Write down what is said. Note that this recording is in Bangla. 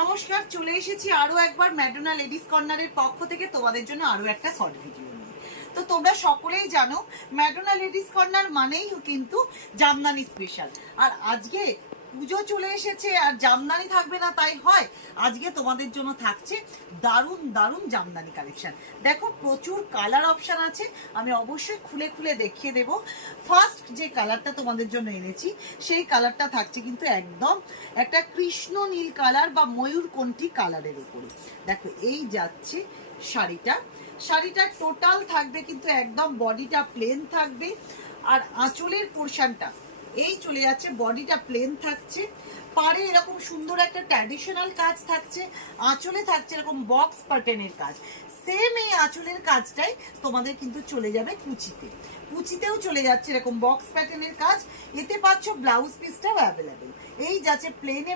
নমস্কার, চলে এসেছি আরো একবার ম্যাডোনা লেডিস কর্নারের পক্ষ থেকে তোমাদের জন্য আরো একটা শর্ট ভিডিও নিয়ে। তো তোমরা সকলেই জানো ম্যাডোনা লেডিস কর্নার মানেই কিন্তু জামদানি স্পেশাল। আর আজকে পুজো চলে এসেছে আর জামদানি থাকবে না তাই হয়? আজকে তোমাদের জন্য থাকছে দারুণ দারুণ জামদানি কালেকশন। দেখো প্রচুর কালার অপশন আছে, আমি অবশ্যই খুলে খুলে দেখিয়ে দেব। ফার্স্ট যে কালারটা তোমাদের জন্য এনেছি সেই কালারটা থাকছে কিন্তু একদম একটা কৃষ্ণ নীল কালার বা ময়ূরকণ্ঠী কালারের উপরে। দেখো এই যাচ্ছে শাড়িটা টোটাল থাকবে কিন্তু একদম বডিটা প্লেন থাকবে। আর আঁচলের পোর্শনটা এই চলে যাচ্ছে, বডিটা প্লেন থাকছে, পাড়ে এরকম সুন্দর একটা ট্র্যাডিশনাল কাজ থাকছে, আঁচলে থাকছে এরকম বক্স প্যাটার্নের কাজ। সেম এই আঁচলের কাজটাই তোমাদের কিন্তু চলে যাবে কুচিতেও চলে যাচ্ছে এরকম বক্স প্যাটার্নের কাজ। এতে পাচ্ছ ব্লাউজ পিসটাও অ্যাভেলেবেল। এই যাচ্ছে প্লেনে